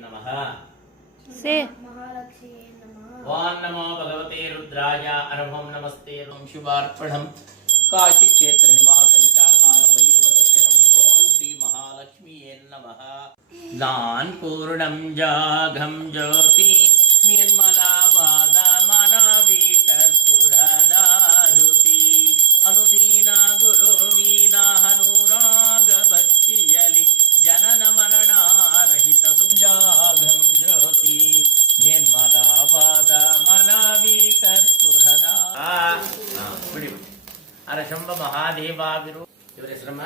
नमः से महालक्ष्मी नमः। ओम नमो भगवते रुद्राय अर्भं नमस्ते ओम शुभार्पणम काशी क्षेत्र निवासं च काल भैरव दर्शनम ओम श्री महालक्ष्मी नमः। दान पूर्णं जाघं ज्योति निर्मला वादा मानवी कर्पूरदारुति अनुदीन गुरु वीणा हनुराग भक्तियलि जनन मरणारहित सुजाघं ज्योति निर्मला वाद मानवी कर्पूरदा ಬಿಡಿ ಅರಶಂಬ ಮಹಾದೇವಾವಿರು ಇವರ ಹೆಸರಮ್ಮ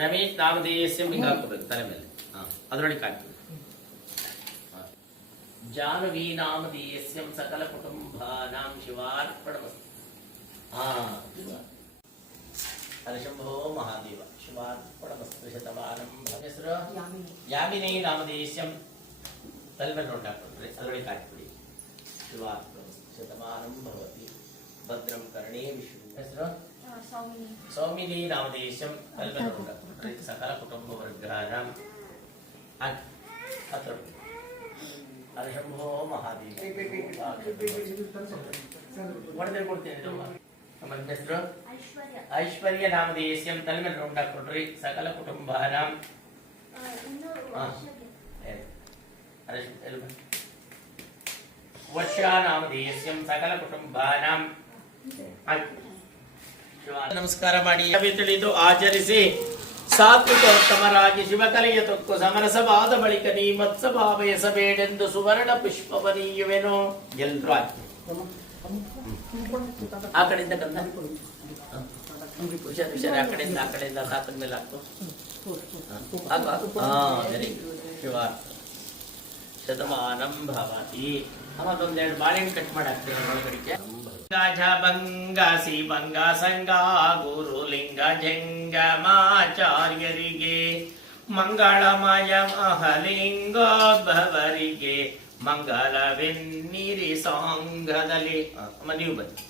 ನಮೀಶ್ ನಾಮಧೇಯಸ್ಯ ಹಿಂಗೆ ಹಾಕೋಬೇಕು ತಲೆ ಮೇಲೆ ಅದರೊಳಗೆ ಹಾಕಿ ಜಾಹ್ನವಿ ನಾಮಧೇಯಸ್ಯಂ ಸಕಲ ಕುಟುಂಬಾನಾಂ ಶಿವಾರ್ಪಣಮಸ್ತು ಅರಶಂಭೋ ಮಹಾದೇವ ಶಿವಾರ್ಪಣಮಸ್ತು ಶತಮಾನಂ ಹೆಸರು ಯಾಮಿನಿ ನಾಮಧೇಯಸ್ಯಂ ತಲೆ ಮೇಲೆ ನೋಡಿ ಹಾಕೊಂಡ್ರೆ ಅದರೊಳಗೆ ಹಾಕಿಬಿಡಿ ಶಿವಾರ್ಪಣಮಸ್ತು ಶತಮಾನಂ ಭವತಿ ಭದ್ರಂ ಕರ್ಣೇ ವಿಷ್ಣು ಹೆಸರು ಸೌಮಿನಿ ನಾಮಧೇಯಸ್ಯಂ ತಲೆ ಮೇಲೆ ನೋಡಿ ಹಾಕೊಂಡ್ರೆ ಸಕಲ ಕುಟುಂಬ ವರ್ಗಾನಾಂ ಅರಶಂಭೋ ಮಹಾದೇವ ಹೊಡೆದ್ರೆ ಕೊಡ್ತೇನೆ ನಮ್ಮ ಹೆಸರು ಐಶ್ವರ್ಯ ನಾಮಧೇಯಸ್ಯಂ ತಲೆ ಮೇಲೆ ರೌಂಡ್ ಹಾಕೊಡ್ರಿ ಸಕಲ ಕುಟುಂಬಾನಾಂ ವರ್ಷ ನಾಮಧೇಯಸ್ಯಂ ಸಕಲ ಕುಟುಂಬಾನಾಂ ನಮಸ್ಕಾರ ಮಾಡಿ ತಿಳಿದು ಆಚರಿಸಿ ಸಾತ್ವಿಕೋತ್ತಮರಾಗಿ ಶಿವಕಲೆಯ ತೊಕ್ಕು ಸಮರಸವಾದ ಬಳಿಕ ನೀ ಮತ್ಸಭಾ ಬಯಸಬೇಡೆಂದು ಸುವರ್ಣ ಪುಷ್ಪವನೀಯುವೆನು ಎಲ್ರು ಆ ಕಡೆಯಿಂದ ಕಂದ ಹುಷಾರ್ ಆ ಕಡೆಯಿಂದ ತಾತನ ಮೇಲೆ ಹಾಕು ಶಿವ ಶತಮಾನಂ ಭವತಿ ಮತ್ತೊಂದೆರಡು ಬಾಳೆಹಣ್ಣು ಕಟ್ ಮಾಡಿ ಹಾಕ್ತೀವಿ ಒಳಗಡಿಕೆ ಭಂಗ ಸಿ ಭಂಗ ಸಂಗ ಗುರು ಲಿಂಗ ಜಂಗಮಾಚಾರ್ಯರಿಗೆ ಮಂಗಳಮಯ ಮಹಲಿಂಗೋದ್ಭವರಿಗೆ ಮಂಗಲವೆನ್ನಿರಿ ಸಾಂಗದಲ್ಲಿ ನೀವು ಬನ್ನಿ